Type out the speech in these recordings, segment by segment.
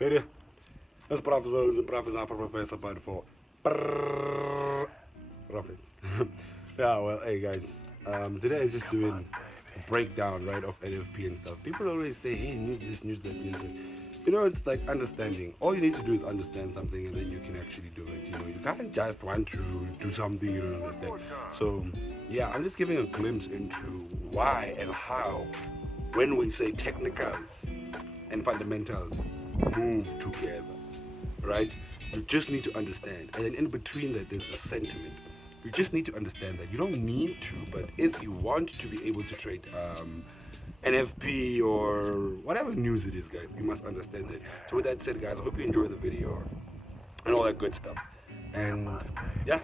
Ready? That's Prophet Zones and Prophet Alpha Professor Bud for Prophet. Yeah, well, hey guys, today I just doing a breakdown, right, of NFP and stuff. People always say, hey, news this, news that, news that. You know, it's like understanding. All you need to do is understand something and then you can actually do it. You know, you can't just want to do something you don't understand. So, yeah, I'm just giving a glimpse into why and how, when we say technicals and fundamentals move together, right? You just need to understand. And then in between that, there's a sentiment. You just need to understand that you don't need to, but if you want to be able to trade NFP or whatever news it is, guys, you must understand that. So with that said, guys, I hope you enjoy the video and all that good stuff. And yeah,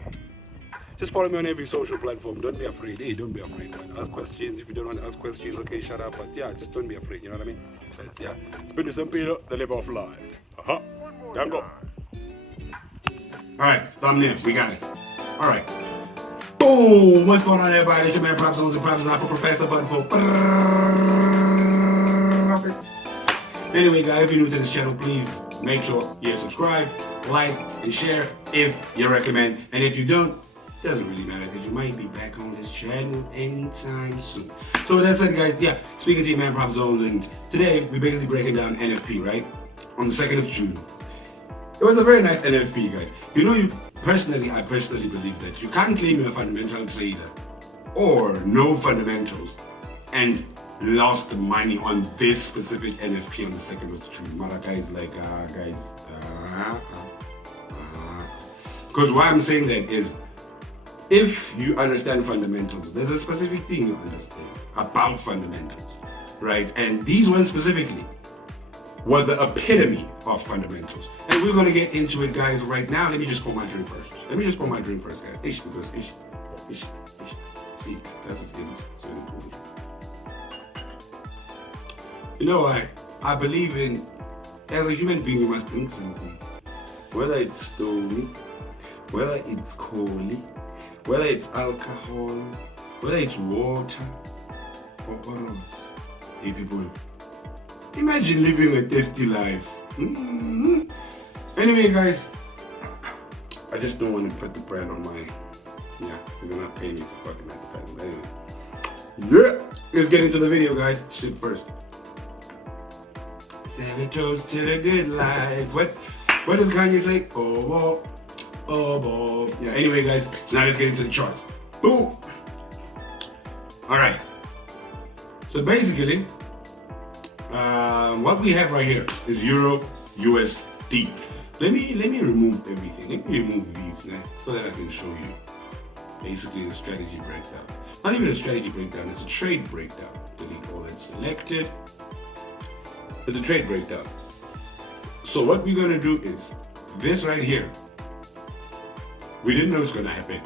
just follow me on every social platform. Don't be afraid. Hey, don't be afraid, man. Ask questions. If you don't want to ask questions, okay, shut up. But yeah, just don't be afraid. You know what I mean? But yeah, it's been some Peter, the live off live. Dango. All right, thumbnail, we got it. All right. Boom! What's going on, everybody? It's your man, Props Zones and Props Alpha Professor Button for. Anyway, guys, if you're new to this channel, please make sure you subscribe, like, and share if you recommend. And if you don't, it doesn't really matter because you might be back on this channel anytime soon. So with that said, guys, yeah, speaking to your man, Props Zones, and today we're basically breaking down NFP, right? On the 2nd of June. It was a very nice NFP, guys. You know, I personally believe that you can't claim you're a fundamental trader or no fundamentals and lost money on this specific NFP on the 2nd of June. Maraka is like, because why I'm saying that is, if you understand fundamentals, there's a specific thing you understand about fundamentals, right? And these ones specifically was the epitome of fundamentals. And we're gonna get into it, guys, right now. Let me just pour my drink first. Guys. Ish, because ish. See, that's his image. So important. You know, I believe in, as a human being, you must drink something. Whether it's stony, whether it's cola, whether it's alcohol, whether it's water, or what else. Hey, people. Imagine living a tasty life. Anyway, guys, I just don't want to put the brand on my. Yeah, you're gonna pay me for fucking advertising. Anyway, yeah, let's get into the video, guys. Shoot first. 7 toes to the good life. What does Kanye say? Oh, boy. Yeah. Anyway, guys, now let's get into the charts. Boom. All right. So basically, what we have right here is Euro USD. Let me remove everything. Let me remove these so that I can show you basically the strategy breakdown. Not even a strategy breakdown, it's a trade breakdown. Delete all that selected. It's a trade breakdown. So what we're gonna do is this right here. We didn't know it's gonna happen.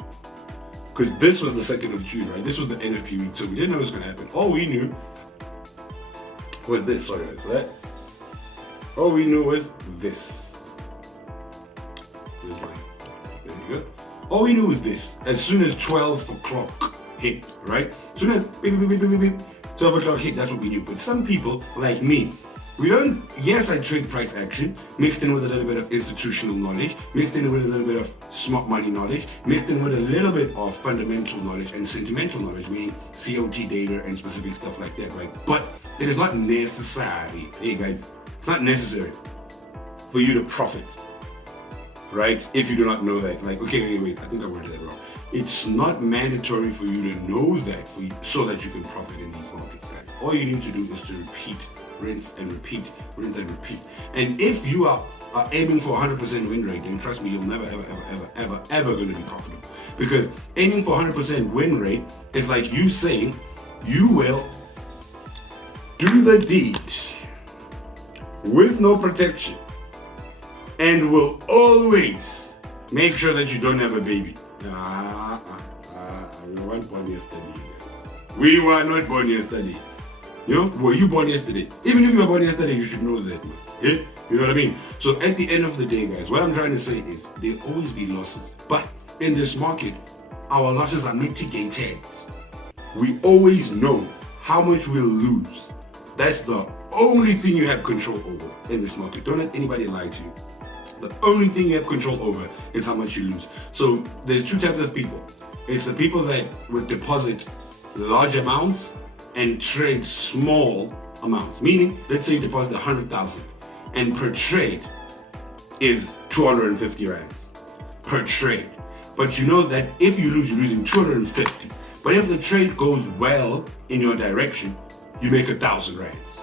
Because this was the 2nd of June, right? This was the NFP week, so we didn't know it was gonna happen. All we knew was this, sorry about that. All we knew was this. There you go. All we knew was this. As soon as 12 o'clock hit, right? As soon as beep, 12 o'clock hit, that's what we knew. But some people, like me, we don't, yes, I trade price action, mixed in with a little bit of institutional knowledge, mixed in with a little bit of smart money knowledge, mixed in with a little bit of fundamental knowledge and sentimental knowledge, meaning COT data and specific stuff like that, right? But it is not necessary, hey guys, it's not necessary for you to profit, right? If you do not know that. Like, okay, wait, I think I worded that wrong. It's not mandatory for you to know that so that you can profit in these markets, guys. All you need to do is to repeat, rinse and repeat, rinse and repeat. And if you are aiming for 100% win rate, then trust me, you'll never, ever going to be profitable. Because aiming for 100% win rate is like you saying you will do the deed with no protection and will always make sure that you don't have a baby. We weren't born yesterday, guys. We were not born yesterday. You know, were you born yesterday? Even if you were born yesterday, you should know that, man. Yeah? You know what I mean? So at the end of the day, guys, what I'm trying to say is there'll always be losses. But in this market, our losses are mitigated. We always know how much we'll lose. That's the only thing you have control over in this market. Don't let anybody lie to you. The only thing you have control over is how much you lose. So there's two types of people. It's the people that would deposit large amounts and trade small amounts. Meaning, let's say you deposit 100,000 and per trade is 250 rands per trade. But you know that if you lose, you're losing 250. But if the trade goes well in your direction, you make 1,000 rands.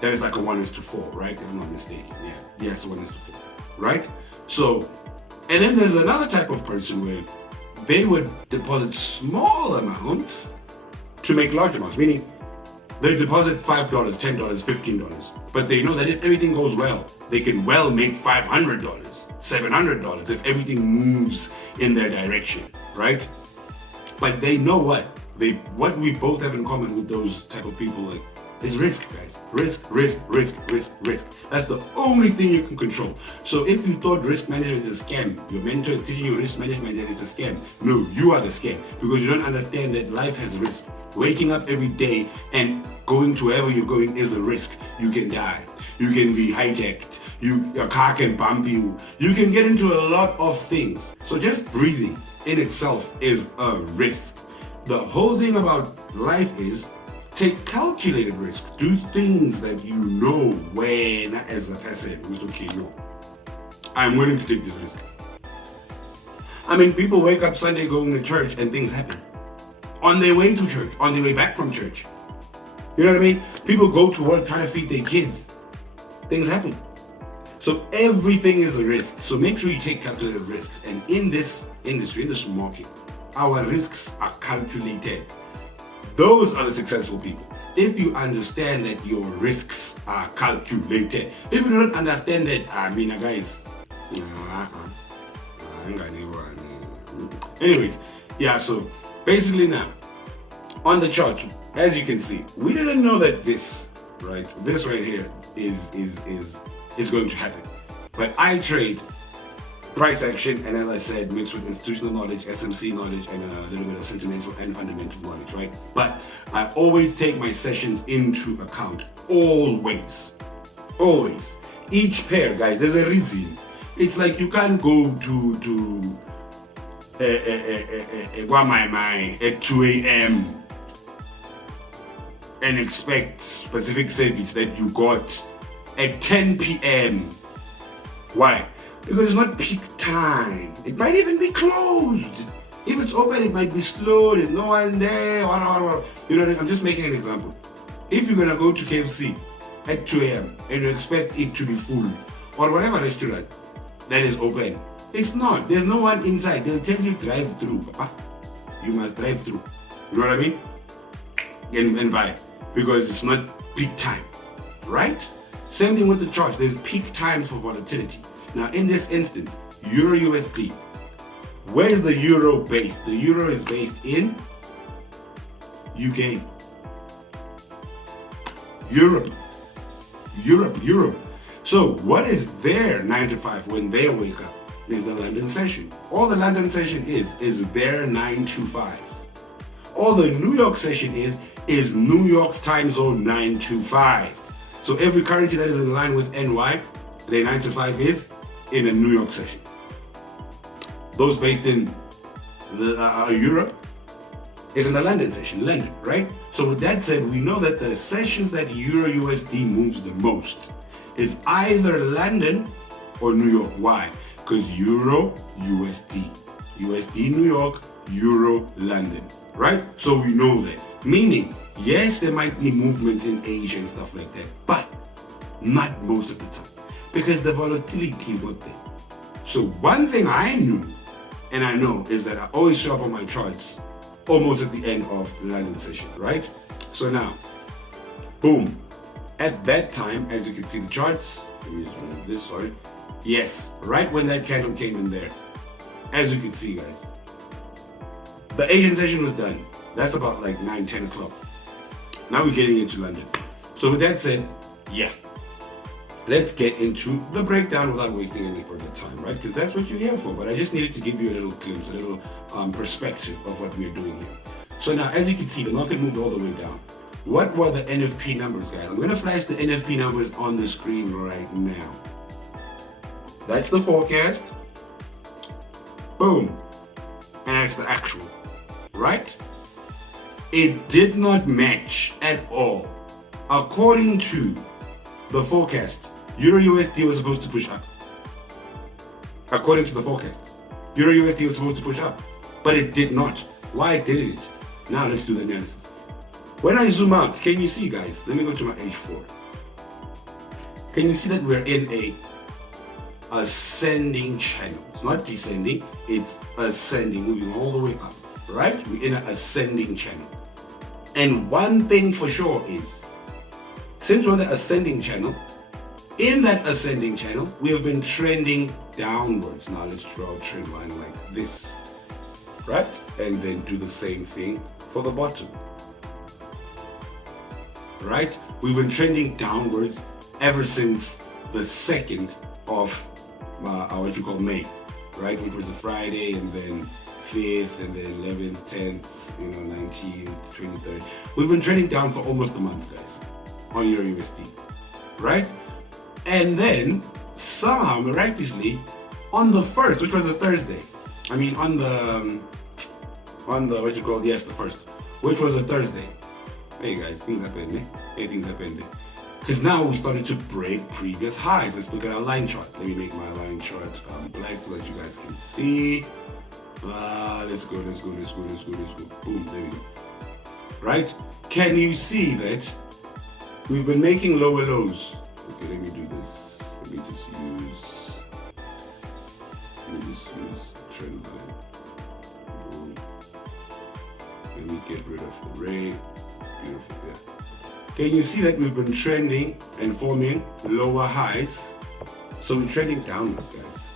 That is like a 1:4, right? If I'm not mistaken. Yeah, yes, 1:4, right? So, and then there's another type of person where they would deposit small amounts to make large amounts, meaning they deposit $5, $10, $15, but they know that if everything goes well, they can well make $500, $700 if everything moves in their direction, right? But they know what we both have in common with those type of people, like, is risk, guys. Risk. That's the only thing you can control. So if you thought risk management is a scam, your mentor is teaching you risk management and it's a scam, no, you are the scam, because you don't understand that life has risk. Waking up every day and going to wherever you're going is a risk. You can die. You can be hijacked. Your car can bump you. You can get into a lot of things. So just breathing in itself is a risk. The whole thing about life is take calculated risks. Do things that you know when, as a person, it's okay, no, I'm willing to take this risk. I mean, people wake up Sunday going to church and things happen. On their way to church, on their way back from church. You know what I mean? People go to work trying to feed their kids. Things happen. So everything is a risk. So make sure you take calculated risks. And in this industry, in this market, our risks are calculated. Those are the successful people. If you understand that your risks are calculated. If you don't understand that, guys, anyways, yeah, so basically now, on the chart, as you can see, we didn't know that this right here is going to happen. But I trade price action, and as I said, mixed with institutional knowledge, SMC knowledge, and a little bit of sentimental and fundamental knowledge, right? But I always take my sessions into account. Always. Each pair, guys, there's a reason. It's like you can't go to at 2 a.m. and expect specific service that you got at 10 p.m. Why? Because it's not peak time. It might even be closed. If it's open, it might be slow. There's no one there. You know, I'm just making an example. If you're gonna go to KFC at 2 a.m. and you expect it to be full, or whatever restaurant that is open, it's not. There's no one inside. They'll tell you drive through. Papa, you must drive through. You know what I mean? And buy, because it's not peak time, right? Same thing with the charts. There's peak times for volatility. Now, in this instance, Euro USD. Where is the euro based? The euro is based in UK. Europe. So what is their 9 to 5 when they wake up? Is the London session. All the London session is their 9 to 5. All the New York session is New York's time zone 9 to 5. So every currency that is in line with NY, their 9 to 5 is in a New York session. Those based in Europe is in the London session, London, right? So with that said, we know that the sessions that Euro USD moves the most is either London or New York. Why? Because Euro USD, USD New York, Euro London, right? So we know that. Meaning, yes, there might be movement in Asia and stuff like that, but not most of the time, because the volatility is not there. So one thing I knew and I know is that I always show up on my charts almost at the end of the London session, right? So now, boom. At that time, as you can see the charts, let me just remove this, sorry. Yes, right when that candle came in there, as you can see, guys, the Asian session was done. That's about like 9, 10 o'clock. Now we're getting into London. So with that said, yeah, let's get into the breakdown without wasting any further time, right? Because that's what you're here for. But I just needed to give you a little glimpse, a little perspective of what we're doing here. So now, as you can see, the market moved all the way down. what were the NFP numbers, guys? I'm going to flash the NFP numbers on the screen right now. That's the forecast. Boom. And that's the actual, right? It did not match at all. According to the forecast, Euro USD was supposed to push up. According to the forecast, Euro USD was supposed to push up, but it did not. Why didn't it? Now let's do the analysis. When I zoom out, can you see, guys? Let me go to my H4. Can you see that we're in a ascending channel? It's not descending, it's ascending, moving all the way up, right? We're in an ascending channel. And one thing for sure is, since we're in the ascending channel, in that ascending channel, we have been trending downwards. Now let's draw a trend line like this, right? And then do the same thing for the bottom, right? We've been trending downwards ever since the 2nd of what you call May, right? It was a Friday, and then 5th, and then 11th, 10th, 19th, 23rd. We've been trending down for almost a month, guys, on Euro USD, right? And then somehow, miraculously, on the 1st, which was a Thursday, on the what you call, yes, the 1st, which was a Thursday. Hey guys, things happen, eh? Hey, things happen there. Because now we started to break previous highs. Let's look at our line chart. Let me make my line chart black so that you guys can see. Let's go. Boom, there we go. Right? Can you see that we've been making lower lows? Okay, let me do this. Let me just use trend line. Boom. Let me get rid of the ray. Beautiful, yeah. Can you see that we've been trending and forming lower highs? So we're trending downwards, guys.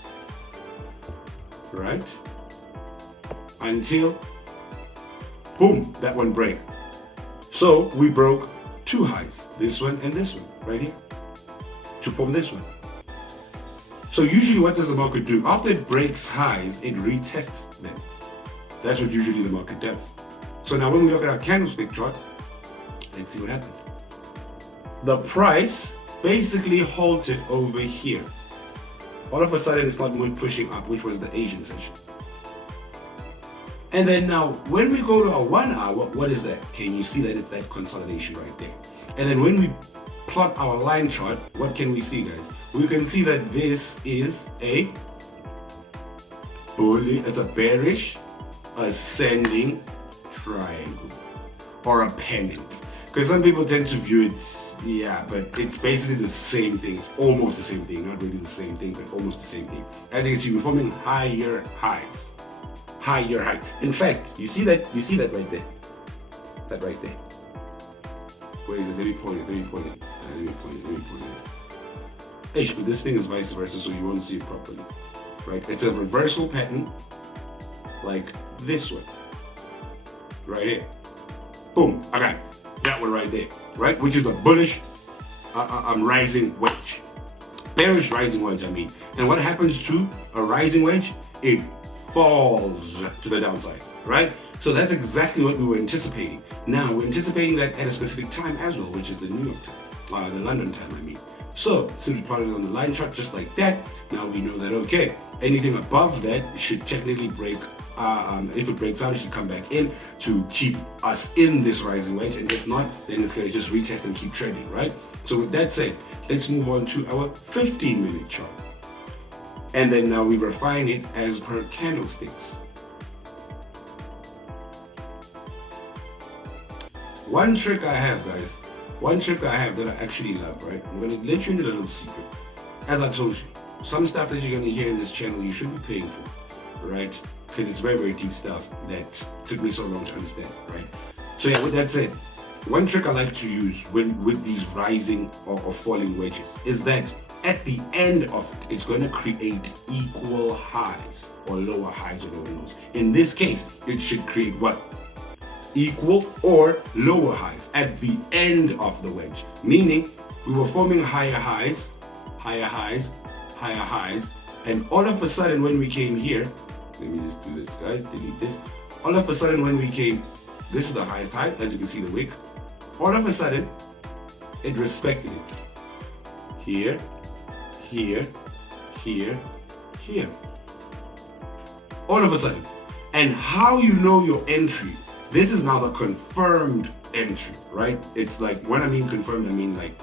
Right? Until, boom, that one break. So we broke two highs, this one and this one, right here, to form this one. So usually what does the market do? After it breaks highs, it retests them. That's what usually the market does. So now when we look at our candlestick chart, let's see what happened. The price basically halted over here. All of a sudden it's not pushing up, which was the Asian session. And then now when we go to our 1 hour, what is that? Can you see that it's that consolidation right there? And then when we plot our line chart, what can we see, guys? We can see that this is a bullish, it's a bearish ascending triangle or a pennant. Because some people tend to view it, yeah, but it's basically the same thing, almost the same thing, not really the same thing, but almost the same thing. As you can see, we're forming higher highs. Higher highs. In fact, you see that right there. That right there. Where is it? Let me point it. Hey, but this thing is vice versa, so you won't see it properly. Right? It's a reversal pattern like this one. Right here. Boom. I got that one right there. Right? Which is a bullish rising wedge. Bearish rising wedge, I mean. And what happens to a rising wedge? It falls to the downside. Right? So that's exactly what we were anticipating. Now, we're anticipating that at a specific time as well, which is the New York time, the London time, I mean. So, since we plotted on the line chart just like that, now we know that, okay, anything above that should technically break. If it breaks out, it should come back in to keep us in this rising wedge. And if not, then it's going to just retest and keep trending, right? So with that said, let's move on to our 15-minute chart. And then now we refine it as per candlesticks. One trick I have, guys, that I actually love, right? I'm going to let you in a little secret. As I told you, some stuff that you're going to hear in this channel, you should be paying for, right? Because it's very, very deep stuff that took me so long to understand, right? So yeah, with that said, one trick I like to use with these rising or falling wedges is that at the end of it, it's going to create equal highs or lower highs or lower lows. In this case, it should create what? Equal or lower highs at the end of the wedge. Meaning, we were forming higher highs, and all of a sudden when we came here, let me just do this, guys, delete this. All of a sudden when we came, this is the highest high, as you can see the wick. all of a sudden, it respected it. Here, here, here, here. All of a sudden. And how you know your entry, this is now the confirmed entry, right? It's like, when I mean confirmed, I mean like,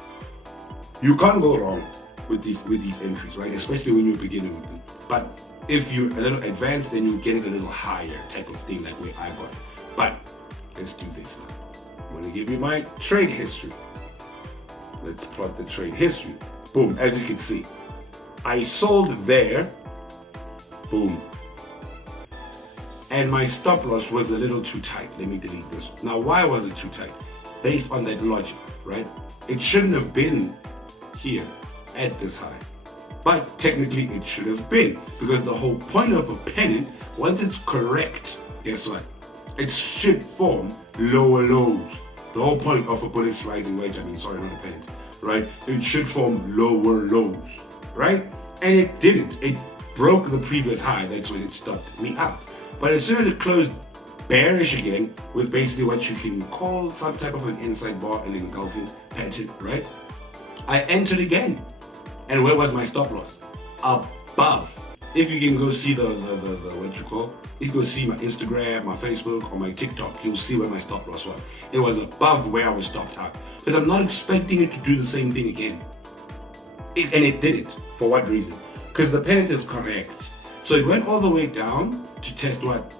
you can't go wrong with these entries, right? Especially when you're beginning with them. But if you're a little advanced, then you get it a little higher type of thing, like where I got it. But let's do this now. I'm gonna give you my trade history. Let's plot the trade history. Boom, as you can see, I sold there, boom. And my stop loss was a little too tight. Let me delete this. Now, why was it too tight? Based on that logic, right? It shouldn't have been here at this high. But technically it should have been, because the whole point of a pennant, once it's correct, guess what? It should form lower lows. The whole point of a bullish rising wedge, not a pennant, right? It should form lower lows, right? And it didn't. It broke the previous high. That's when it stopped me out. But as soon as it closed bearish again, with basically what you can call some type of an inside bar and engulfing pattern, right? I entered again. And where was my stop loss? Above. If you can go see the what you call, if you go see my Instagram, my Facebook, or my TikTok, you'll see where my stop loss was. It was above where I was stopped out. Because I'm not expecting it to do the same thing again. And it didn't. For what reason? Because the pennant is correct. So it went all the way down to test what?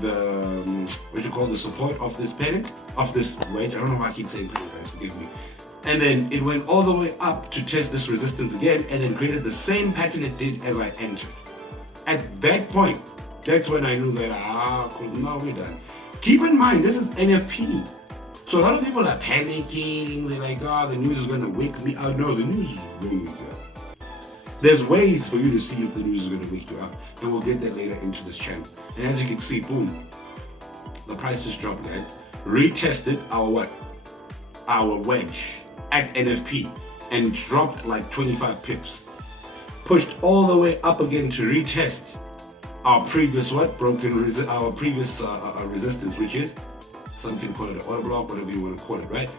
The support of this pennant, of this wedge. I don't know why I keep saying pennant, guys, forgive me. And then it went all the way up to test this resistance again, and then created the same pattern it did as I entered. At that point, that's when I knew that, now we're done. Keep in mind, this is NFP. So a lot of people are panicking. They're like, the news is going to wake me up. No, the news won't wake you up. There's ways for you to see if the news is going to wake you up. And we'll get that later into this channel. And as you can see, boom, the price just dropped, guys. Retested our what? Our wedge at NFP and dropped like 25 pips. Pushed all the way up again to retest our previous our previous resistance, which is, some can call it an order block, whatever you want to call it, right?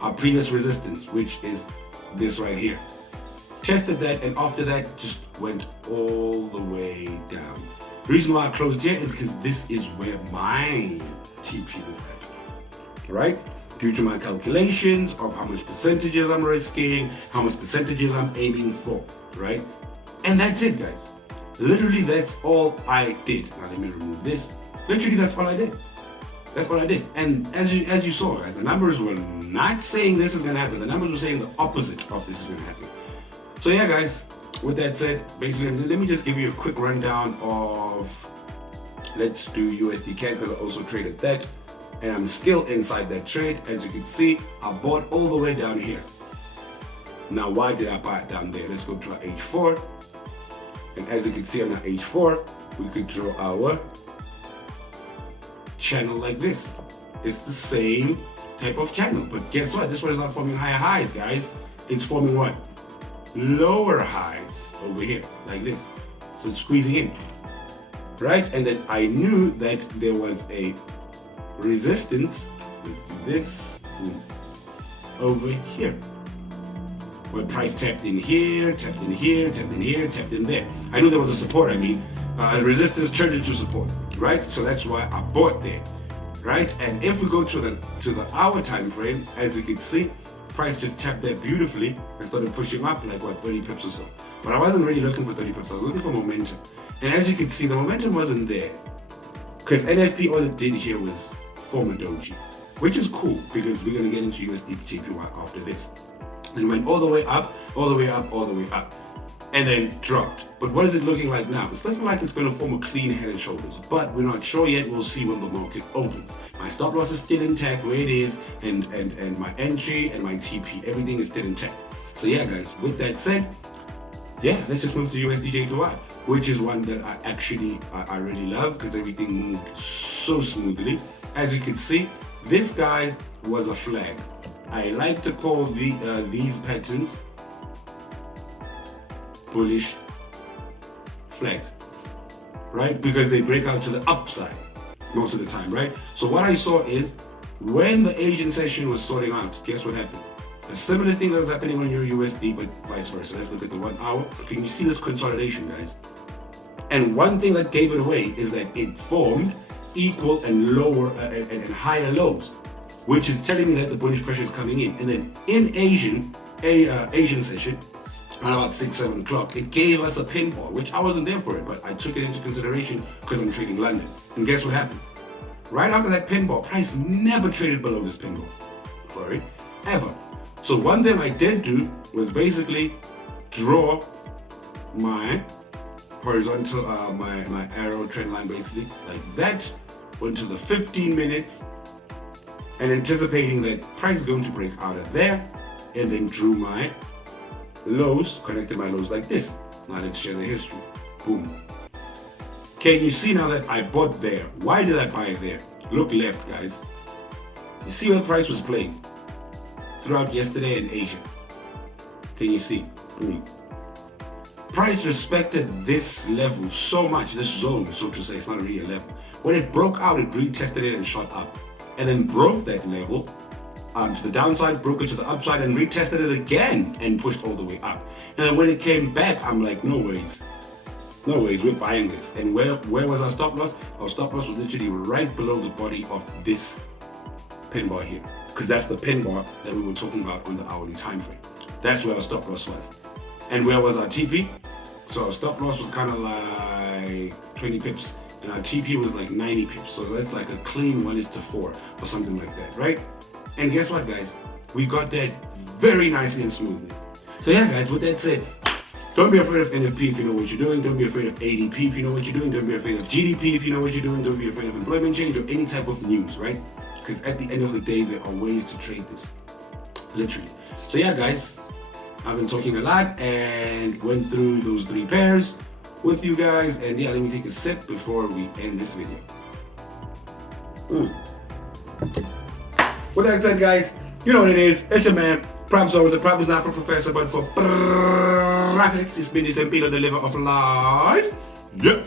Our previous resistance, which is this right here. Tested that, and after that just went all the way down. The reason why I closed here is because this is where my TP was at, right? Due to my calculations of how much percentages I'm risking, how much percentages I'm aiming for, right? And that's it, guys. Literally, that's all I did. Now let me remove this. Literally, that's all I did. That's what I did. And as you saw, guys, the numbers were not saying this is going to happen. The numbers were saying the opposite of this is going to happen. So yeah, guys, with that said, basically, let me just give you a quick rundown of, let's do USD CAD, because I also traded that. And I'm still inside that trade. As you can see, I bought all the way down here. Now, why did I buy it down there? Let's go to our H4. And as you can see on our H4, we could draw our channel like this. It's the same type of channel. But guess what? This one is not forming higher highs, guys. It's forming what? Lower highs over here, like this. So it's squeezing in, right? And then I knew that there was a resistance. Let's do this over here, where price tapped in here, tapped in here, tapped in here, tapped in there. I knew there was a support. Resistance turned into support, right? So that's why I bought there, right? And if we go to the hour time frame, as you can see, price just tapped there beautifully and started pushing up like what, 30 pips or so. But I wasn't really looking for 30 pips. I was looking for momentum. And as you can see, the momentum wasn't there, because NFP, all it did here was form a doji, which is cool because we're going to get into USD JPY after this. And it went all the way up, all the way up, all the way up, and then dropped. But what is it looking like now? It's looking like it's going to form a clean head and shoulders, but we're not sure yet. We'll see when the market opens. My stop loss is still intact where it is, and my entry and my TP, everything is still intact. So yeah, guys, with that said, yeah, let's just move to USD JPY, which is one that I really love because everything moved so smoothly. As you can see, this guy was a flag. I like to call these patterns bullish flags, right? Because they break out to the upside most of the time, right? So what I saw is when the Asian session was sorting out, guess what happened? A similar thing that was happening on your USD, but vice versa. Let's look at the 1 hour. Can you see this consolidation, guys? And one thing that gave it away is that it formed equal and lower and higher lows, which is telling me that the bullish pressure is coming in. And then in Asian session, around about 6-7 o'clock, it gave us a pin bar, which I wasn't there for it, but I took it into consideration because I'm trading London. And guess what happened? Right after that pin bar, price never traded below this pin bar. Sorry, ever. So one thing I did do was basically draw my horizontal, my arrow trend line basically like that, went to the 15 minutes and anticipating that price is going to break out of there, and then drew my lows, connected my lows like this. Now let's share the history. Boom. Can you see now that I bought there? Why did I buy there? Look left, guys. You see where price was playing throughout yesterday in Asia. Can you see? Boom. Price respected this level so much, this zone, so to say, it's not really a level. When it broke out, it retested it and shot up. And then broke that level to the downside, broke it to the upside, and retested it again and pushed all the way up. And then when it came back, I'm like, no ways, we're buying this. And where was our stop loss? Our stop loss was literally right below the body of this pin bar here, because that's the pin bar that we were talking about on the hourly time frame. That's where our stop loss was. And where was our TP? So our stop loss was kind of like 20 pips, and our TP was like 90 pips. So that's like a clean 1:4 or something like that, right? And guess what, guys? We got that very nicely and smoothly. So yeah, guys, with that said, don't be afraid of NFP if you know what you're doing. Don't be afraid of ADP if you know what you're doing. Don't be afraid of GDP if you know what you're doing. Don't be afraid of employment change or any type of news, right? Because at the end of the day, there are ways to trade this, literally. So yeah, guys, I've been talking a lot and went through those 3 pairs with you guys. And yeah, let me take a sip before we end this video. With that said, guys, you know what it is. It's your man, Prop Zones. The prop is not for professor, but for profits. It's been the same the liver of life. Yep.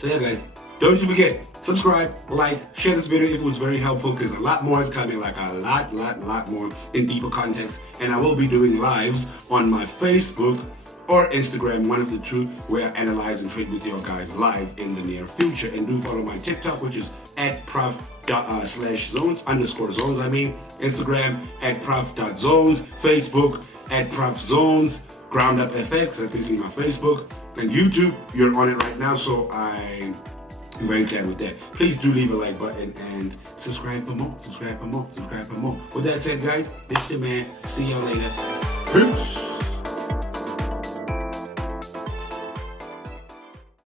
So yeah, guys, don't you forget, subscribe, like, share this video if it was very helpful, because a lot more is coming, like a lot more in deeper context. And I will be doing lives on my Facebook or Instagram, one of the two, where I analyze and trade with your guys live in the near future. And do follow my TikTok, which is @prof /zones _zones. I mean, Instagram @prof.zones, Facebook @profzones, Ground Up FX. That's basically my Facebook, and YouTube. You're on it right now, so I'm very glad with that. Please do leave a like button and subscribe for more. With that said, guys, it's your man. See y'all later. Peace.